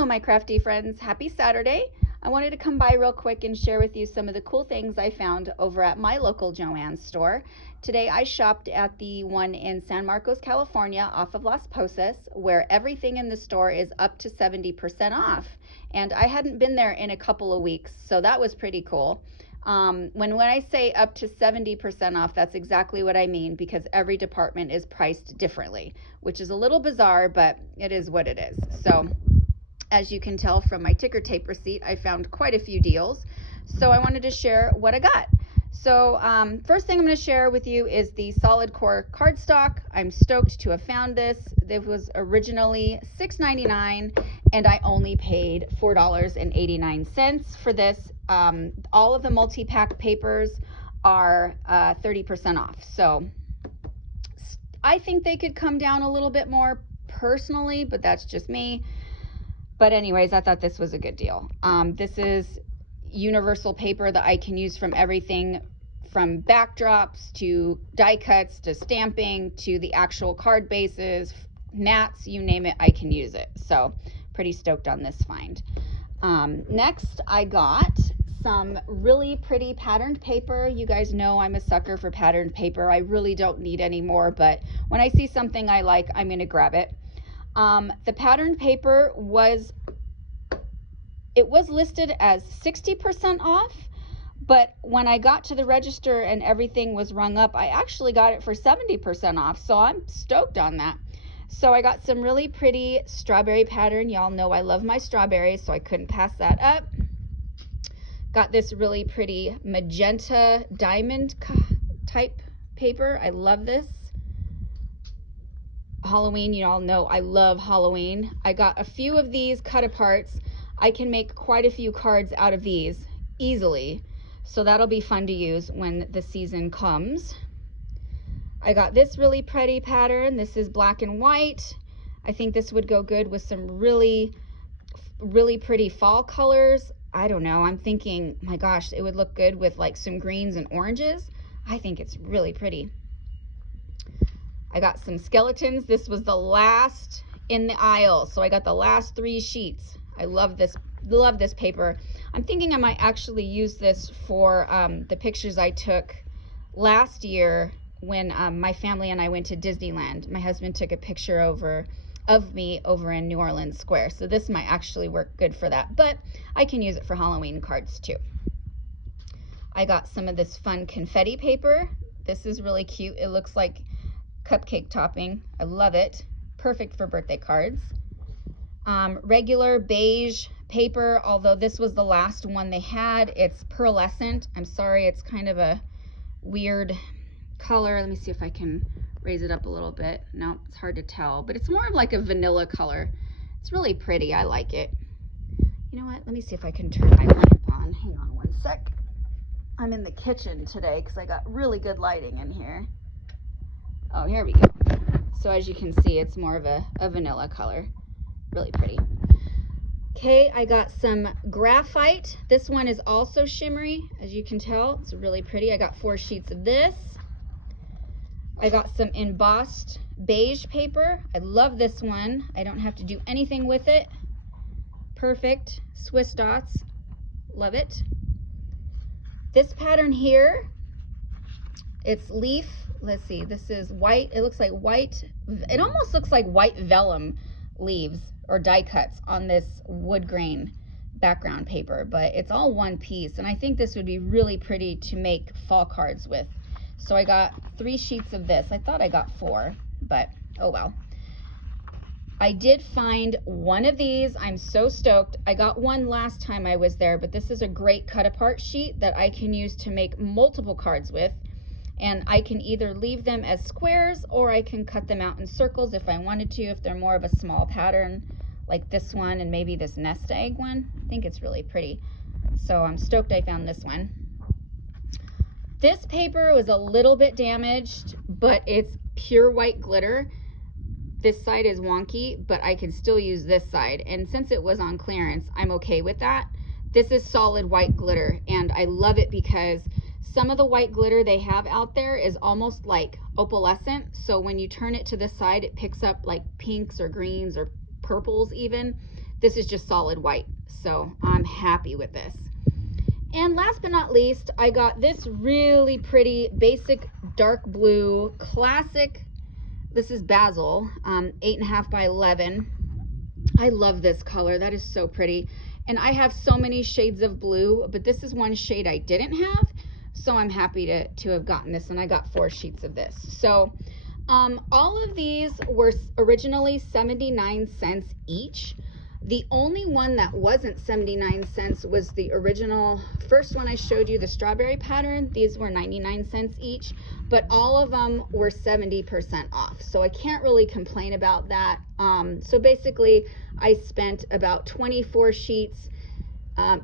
Hello, my crafty friends. Happy Saturday. I wanted to come by real quick and share with you some of the cool things I found over at my local Joann store. Today I shopped at the one in San Marcos, California, off of Las Posas, where everything in the store is up to 70% off. And I hadn't been there in a couple of weeks, so that was pretty cool. When I say up to 70% off, that's exactly what I mean, because every department is priced differently, which is a little bizarre, but it is what it is. So as you can tell from my ticker tape receipt, I found quite a few deals. So I wanted to share what I got. So first thing I'm going to share with you is the solid core cardstock. I'm stoked to have found this. It was originally $6.99 and I only paid $4.89 for this. All of the multi-pack papers are 30% off. So I think they could come down a little bit more personally, but that's just me. But anyways, I thought this was a good deal. This is universal paper that I can use from everything from backdrops to die cuts to stamping to the actual card bases, mats, you name it, I can use it. So pretty stoked on this find. Next, I got some really pretty patterned paper. You guys know I'm a sucker for patterned paper. I really don't need any more, but when I see something I like, I'm going to grab it. The patterned paper was listed as 60% off, but when I got to the register and everything was rung up, I actually got it for 70% off, so I'm stoked on that. So I got some really pretty strawberry pattern. Y'all know I love my strawberries, so I couldn't pass that up. Got this really pretty magenta diamond type paper. I love this. Halloween, you all know I love Halloween. I got a few of these cut aparts. I can make quite a few cards out of these easily, so that'll be fun to use when the season comes. I got this really pretty pattern. This is black and white. I think this would go good with some really pretty fall colors. I don't know, I'm thinking, my gosh, it would look good with like some greens and oranges. I think it's really pretty. I got some skeletons. This was the last in the aisle, so I got the last 3 sheets. I love this paper. I'm thinking I might actually use this for the pictures I took last year when my family and I went to Disneyland. My husband took a picture of me over in New Orleans Square, so this might actually work good for that, but I can use it for Halloween cards too. I got some of this fun confetti paper. This is really cute. It looks like cupcake topping. I love it. Perfect for birthday cards. Regular beige paper, although this was the last one they had. It's pearlescent. I'm sorry, it's kind of a weird color. Let me see if I can raise it up a little bit. No, it's hard to tell, but it's more of like a vanilla color. It's really pretty. I like it. You know what? Let me see if I can turn my lamp on. Hang on one sec. I'm in the kitchen today because I got really good lighting in here. Oh, here we go. So as you can see, it's more of a vanilla color. Really pretty. Okay, I got some graphite. This one is also shimmery, as you can tell. It's really pretty. I got 4 sheets of this. I got some embossed beige paper. I love this one. I don't have to do anything with it. Perfect. Swiss dots. Love it. This pattern here, it's leaf. Let's see, this is white. It looks like white. It almost looks like white vellum leaves or die cuts on this wood grain background paper, but it's all one piece, and I think this would be really pretty to make fall cards with. So I got 3 sheets of this. I thought I got 4, but oh well. I did find one of these. I'm so stoked. I got one last time I was there, but this is a great cut apart sheet that I can use to make multiple cards with. And I can either leave them as squares or I can cut them out in circles if I wanted to, if they're more of a small pattern like this one and maybe this nest egg one. I think it's really pretty. So I'm stoked I found this one. This paper was a little bit damaged, but it's pure white glitter. This side is wonky, but I can still use this side. And since it was on clearance, I'm okay with that. This is solid white glitter, and I love it because some of the white glitter they have out there is almost like opalescent. So when you turn it to this side, it picks up like pinks or greens or purples even. This is just solid white, so I'm happy with this. And last but not least, I got this really pretty basic dark blue classic. This is Basil, 8.5 by 11. I love this color. That is so pretty. And I have so many shades of blue, but this is one shade I didn't have, so I'm happy to have gotten this, and I got 4 sheets of this. So all of these were originally 79 cents each. The only one that wasn't 79 cents was the original first one I showed you, the strawberry pattern. These were 99 cents each, but all of them were 70% off. So I can't really complain about that. So basically I spent about 24 sheets,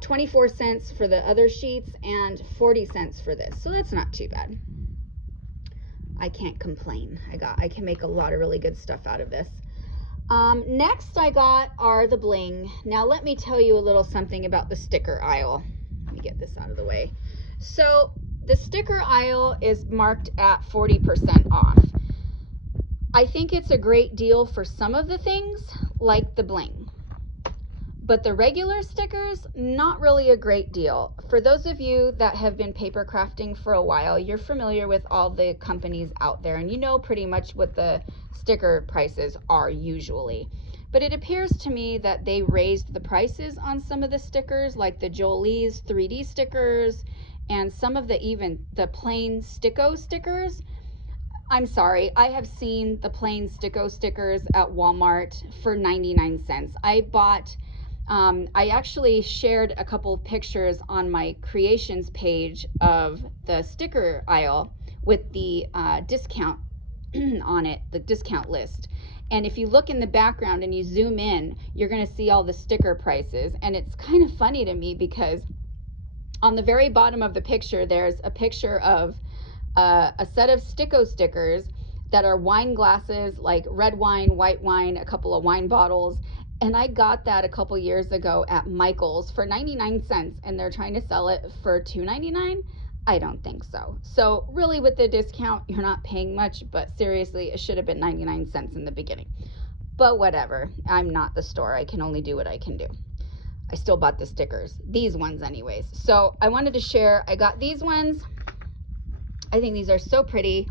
24 cents for the other sheets and 40 cents for this. So that's not too bad. I can't complain. I can make a lot of really good stuff out of this. Next I got are the bling. Now let me tell you a little something about the sticker aisle. Let me get this out of the way. So the sticker aisle is marked at 40% off. I think it's a great deal for some of the things, like the bling. But the regular stickers, not really a great deal. For those of you that have been paper crafting for a while, you're familiar with all the companies out there, and you know pretty much what the sticker prices are usually. But it appears to me that they raised the prices on some of the stickers, like the Jolie's 3D stickers, and some of even the plain Sticko stickers. I'm sorry, I have seen the plain Sticko stickers at Walmart for 99 cents. I actually shared a couple of pictures on my creations page of the sticker aisle with the discount on it, the discount list. And if you look in the background and you zoom in, you're going to see all the sticker prices. And it's kind of funny to me because on the very bottom of the picture, there's a picture of a set of Sticko stickers that are wine glasses, like red wine, white wine, a couple of wine bottles. And I got that a couple years ago at Michael's for 99 cents, and they're trying to sell it for $2.99. I don't think so. So really with the discount, you're not paying much, but seriously, it should have been 99 cents in the beginning. But whatever, I'm not the store. I can only do what I can do. I still bought the stickers, these ones anyways. So I wanted to share, I got these ones. I think these are so pretty.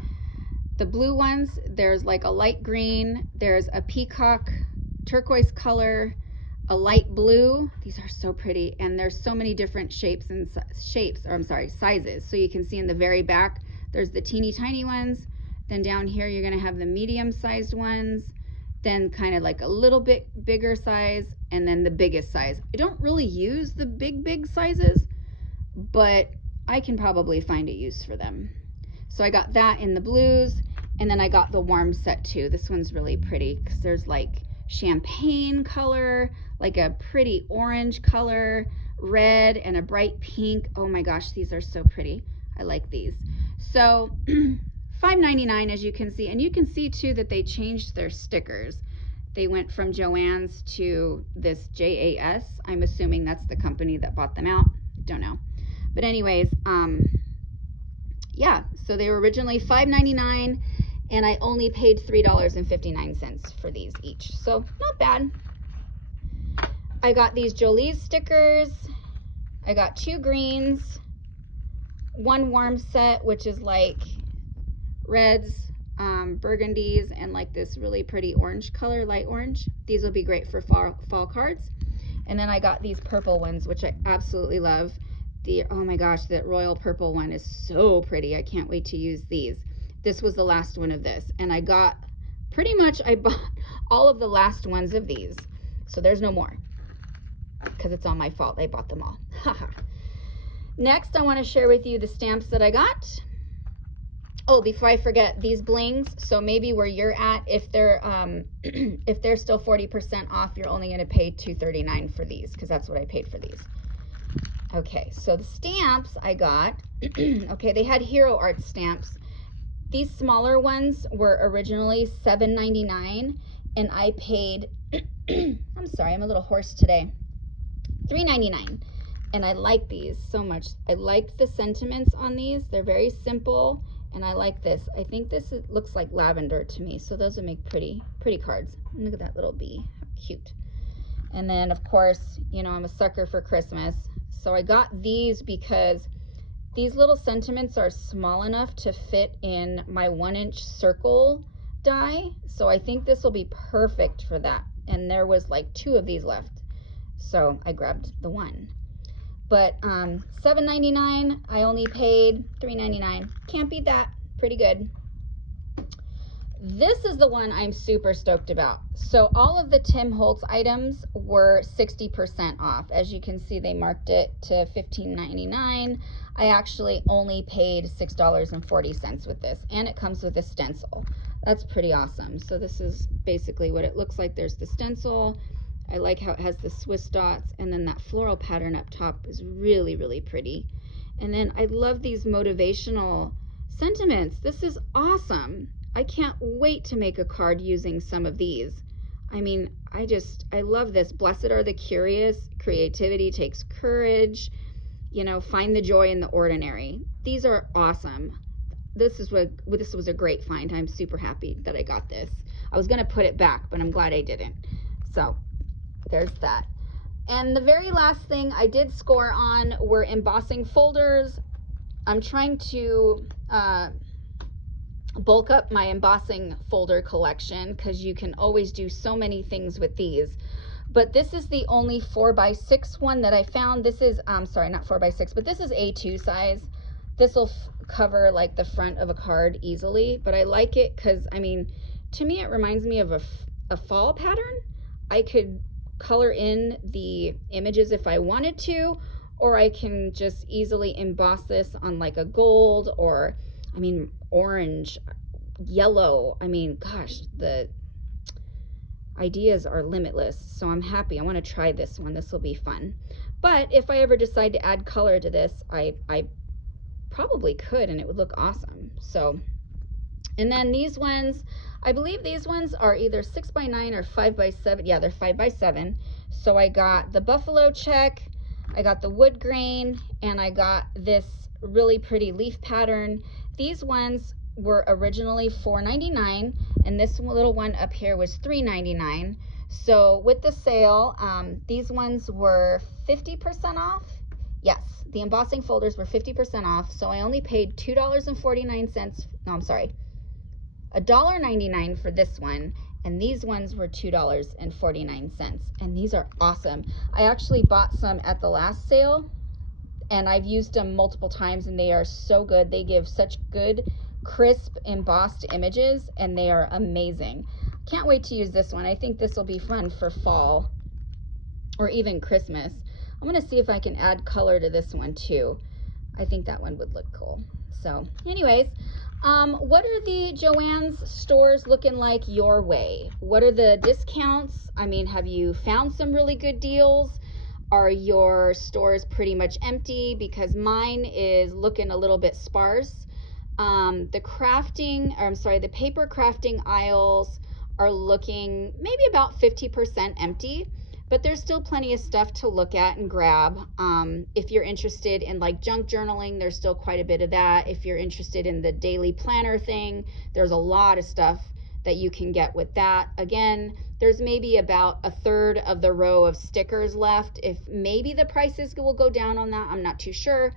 The blue ones, there's like a light green, there's a peacock turquoise color, a light blue. These are so pretty, and there's so many different shapes and sizes. So you can see in the very back, there's the teeny tiny ones. Then down here, you're gonna have the medium sized ones, then kind of like a little bit bigger size, and then the biggest size. I don't really use the big sizes, but I can probably find a use for them. So I got that in the blues, and then I got the warm set too. This one's really pretty because there's like champagne color, like a pretty orange color, red, and a bright pink. Oh my gosh, these are so pretty. I like these. So $5.99 as you can see, and you can see too that they changed their stickers. They went from Joann's to this JAS. I'm assuming that's the company that bought them out. Don't know. But anyways, yeah, so they were originally $5.99, and I only paid $3.59 for these each. So not bad. I got these Jolie's stickers. I got 2 greens, 1 warm set, which is like reds, burgundies, and like this really pretty orange color, light orange. These will be great for fall cards. And then I got these purple ones, which I absolutely love. Oh my gosh, that royal purple one is so pretty. I can't wait to use these. This was the last one of this, and I bought all of the last ones of these. So there's no more because it's all my fault. I bought them all. Next, I want to share with you the stamps that I got. Oh, before I forget, these blings. So maybe where you're at, if they're if they're still 40% off, you're only going to pay $2.39 for these, because that's what I paid for these. Okay, so the stamps I got, okay, they had Hero Art stamps. These smaller ones were originally $7.99, and I paid, I'm sorry, I'm a little hoarse today, $3.99. And I like these so much. I liked the sentiments on these. They're very simple, and I like this. I think this looks like lavender to me, so those would make pretty cards. Look at that little bee, how cute. And then of course, you know, I'm a sucker for Christmas. So I got these because these little sentiments are small enough to fit in my 1-inch circle die. So I think this will be perfect for that. And there was like 2 of these left. So I grabbed the one. But $7.99, I only paid $3.99. Can't beat that. Pretty good. This is the one I'm super stoked about. So all of the Tim Holtz items were 60% off. As you can see, they marked it to $15.99. I actually only paid $6.40 with this, and it comes with a stencil. That's pretty awesome. So this is basically what it looks like. There's the stencil. I like how it has the Swiss dots, and then that floral pattern up top is really, really pretty. And then I love these motivational sentiments. This is awesome. I can't wait to make a card using some of these. I mean, I love this. Blessed are the curious. Creativity takes courage. You know, find the joy in the ordinary. These are awesome. This was a great find. I'm super happy that I got this. I was going to put it back, but I'm glad I didn't. So there's that. And the very last thing I did score on were embossing folders. I'm trying to bulk up my embossing folder collection because you can always do so many things with these. But this is the only 4x6 one that I found. This is, sorry, not 4x6, but this is A2 size. This will cover like the front of a card easily, but I like it because, I mean, to me it reminds me of a fall pattern. I could color in the images if I wanted to, or I can just easily emboss this on like a gold, or I mean orange, yellow. I mean, gosh, the ideas are limitless. So I'm happy. I want to try this one. This will be fun. But if I ever decide to add color to this, I probably could, and it would look awesome. So, and then these ones, I believe these ones are either 6x9 or 5x7. Yeah, they're 5x7. So I got the buffalo check, I got the wood grain, and I got this really pretty leaf pattern. These ones were originally $4.99, and this little one up here was $3.99. So with the sale, these ones were 50% off. Yes, the embossing folders were 50% off. So I only paid $2.49. No, I'm sorry, $1.99 for this one, and these ones were $2.49, and these are awesome. I actually bought some at the last sale, and I've used them multiple times, and they are so good. They give such good, crisp, embossed images, and they are amazing. Can't wait to use this one. I think this will be fun for fall or even Christmas. I'm going to see if I can add color to this one too. I think that one would look cool. So anyways, what are the Joann's stores looking like your way? What are the discounts? I mean, have you found some really good deals? Are your stores pretty much empty? Because mine is looking a little bit sparse. The paper crafting aisles are looking maybe about 50% empty, but there's still plenty of stuff to look at and grab. If you're interested in like junk journaling, there's still quite a bit of that. If you're interested in the daily planner thing, there's a lot of stuff that you can get with that. Again, there's maybe about a third of the row of stickers left. If maybe the prices will go down on that, I'm not too sure.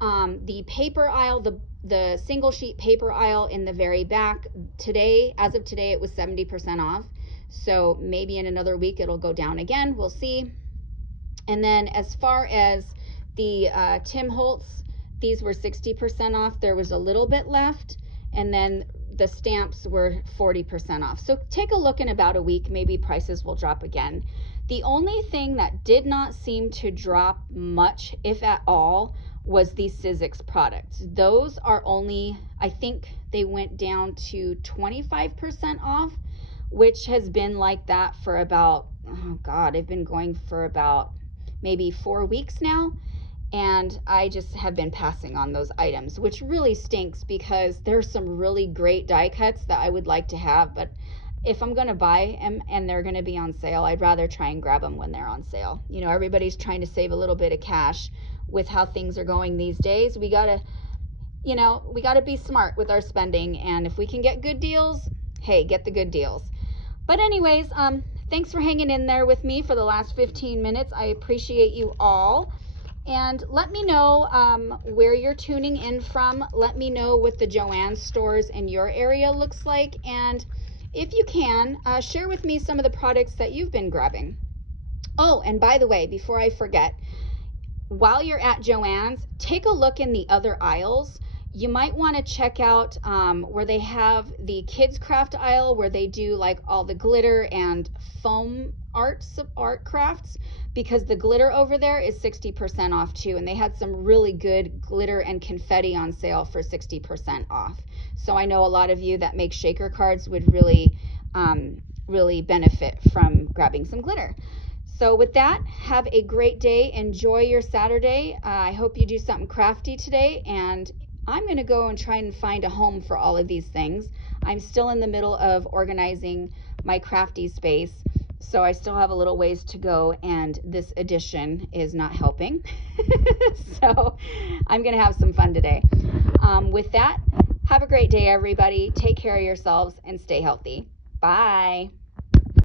The paper aisle, the single sheet paper aisle in the very back, today, as of today, it was 70% off. So maybe in another week it'll go down again. We'll see. And then as far as the Tim Holtz, these were 60% off. There was a little bit left. And then the stamps were 40% off. So take a look in about a week. Maybe prices will drop again. The only thing that did not seem to drop much, if at all, was the Sizzix products. Those are only, I think they went down to 25% off, which has been like that for about, oh God, I've been going for about maybe 4 weeks now. And I just have been passing on those items, which really stinks because there's some really great die cuts that I would like to have. But if I'm going to buy them and they're going to be on sale, I'd rather try and grab them when they're on sale. You know, everybody's trying to save a little bit of cash with how things are going these days. We got to, you know, we got to be smart with our spending. And if we can get good deals, hey, get the good deals. But anyways, Thanks for hanging in there with me for the last 15 minutes. I appreciate you all. And let me know where you're tuning in from. Let me know what the Joann stores in your area looks like. And if you can, share with me some of the products that you've been grabbing. Oh, and by the way, before I forget, while you're at Joann's, take a look in the other aisles. You might want to check out where they have the kids craft aisle, where they do like all the glitter and foam art crafts, because the glitter over there is 60% off too, and they had some really good glitter and confetti on sale for 60% off. So I know a lot of you that make shaker cards would really really benefit from grabbing some glitter. So with that, have a great day. Enjoy your Saturday. I hope you do something crafty today, and I'm going to go and try and find a home for all of these things. I'm still in the middle of organizing my crafty space, so I still have a little ways to go, and this addition is not helping. So I'm going to have some fun today. With that, have a great day, everybody. Take care of yourselves and stay healthy. Bye.